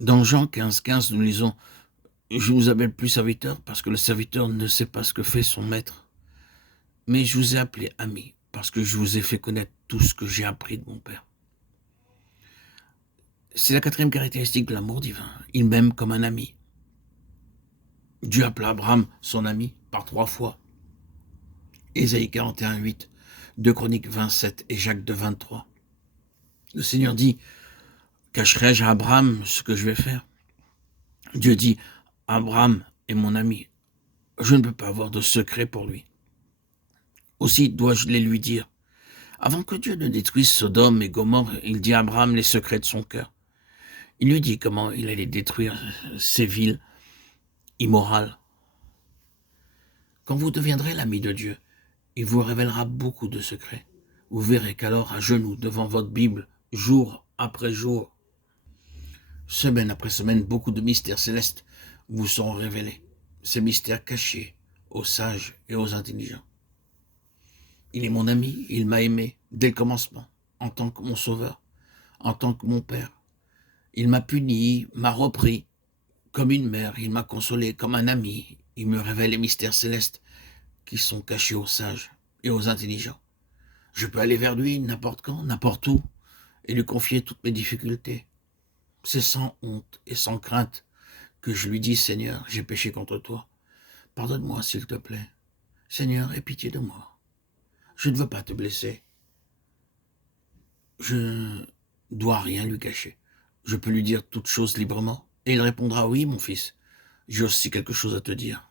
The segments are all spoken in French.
Dans Jean 15, nous lisons: Je ne vous appelle plus serviteur parce que le serviteur ne sait pas ce que fait son maître, mais je vous ai appelé ami parce que je vous ai fait connaître tout ce que j'ai appris de mon Père. C'est la quatrième caractéristique de l'amour divin. Il m'aime comme un ami. Dieu appela Abraham son ami par 3 fois. Ésaïe 41:8, 2 Chroniques 27 et Jacques 2:23. Le Seigneur dit: Cacherai-je à Abraham ce que je vais faire? Dieu dit: Abraham est mon ami. Je ne peux pas avoir de secret pour lui. Aussi dois-je les lui dire. Avant que Dieu ne détruise Sodome et Gomorrhe, il dit à Abraham les secrets de son cœur. Il lui dit comment il allait détruire ces villes immorales. Quand vous deviendrez l'ami de Dieu, il vous révélera beaucoup de secrets. Vous verrez qu'alors, à genoux, devant votre Bible, jour après jour, semaine après semaine, beaucoup de mystères célestes vous seront révélés. Ces mystères cachés aux sages et aux intelligents. Il est mon ami, il m'a aimé dès le commencement, en tant que mon sauveur, en tant que mon Père. Il m'a puni, m'a repris comme une mère, il m'a consolé comme un ami. Il me révèle les mystères célestes qui sont cachés aux sages et aux intelligents. Je peux aller vers lui n'importe quand, n'importe où, et lui confier toutes mes difficultés. C'est sans honte et sans crainte que je lui dis: Seigneur, j'ai péché contre toi. Pardonne-moi, s'il te plaît. Seigneur, aie pitié de moi. Je ne veux pas te blesser. Je ne dois rien lui cacher. Je peux lui dire toutes choses librement. Et il répondra: Oui, mon fils, j'ai aussi quelque chose à te dire.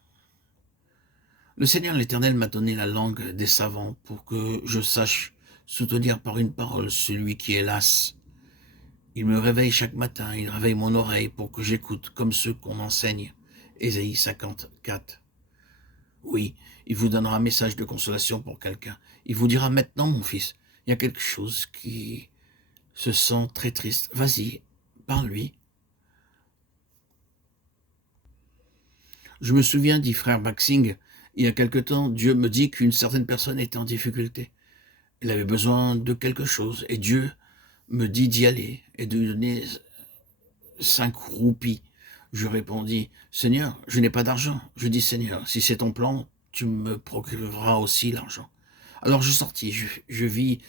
Le Seigneur l'Éternel m'a donné la langue des savants pour que je sache soutenir par une parole celui qui est las. Il me réveille chaque matin, il réveille mon oreille pour que j'écoute comme ceux qu'on enseigne. Ésaïe 54. Oui, il vous donnera un message de consolation pour quelqu'un. Il vous dira: Maintenant, mon fils, il y a quelque chose qui se sent très triste. Vas-y, parle-lui. Je me souviens, dit frère Baxing, il y a quelque temps, Dieu me dit qu'une certaine personne était en difficulté. Il avait besoin de quelque chose, et Dieu me dit d'y aller et de lui donner 5 roupies. Je répondis: Seigneur, je n'ai pas d'argent. Je dis: Seigneur, si c'est ton plan, tu me procureras aussi l'argent. Alors je sortis, je vis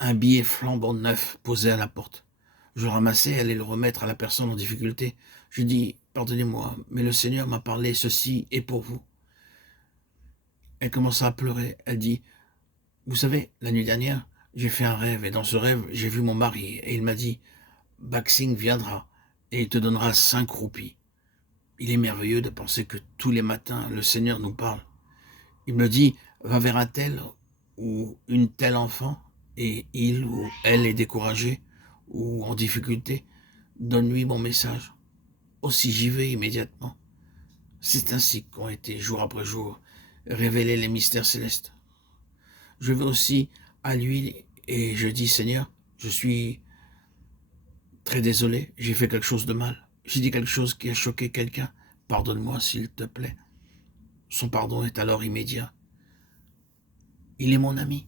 un billet flambant neuf posé à la porte. Je le ramassai et allai le remettre à la personne en difficulté. Je dis: Pardonnez-moi, mais le Seigneur m'a parlé, ceci est pour vous. Elle commença à pleurer. Elle dit: Vous savez, la nuit dernière, j'ai fait un rêve, et dans ce rêve, j'ai vu mon mari, et il m'a dit: Baxing viendra, et il te donnera 5 roupies. Il est merveilleux de penser que tous les matins, le Seigneur nous parle. Il me dit: Va vers un tel ou une telle enfant, et il ou elle est découragé ou en difficulté. Donne-lui mon message. Aussi j'y vais immédiatement. C'est ainsi qu'ont été, jour après jour, révélés les mystères célestes. Je vais aussi à lui et je dis: Seigneur, je suis très désolé, j'ai fait quelque chose de mal. J'ai dit quelque chose qui a choqué quelqu'un. Pardonne-moi, s'il te plaît. Son pardon est alors immédiat. Il est mon ami.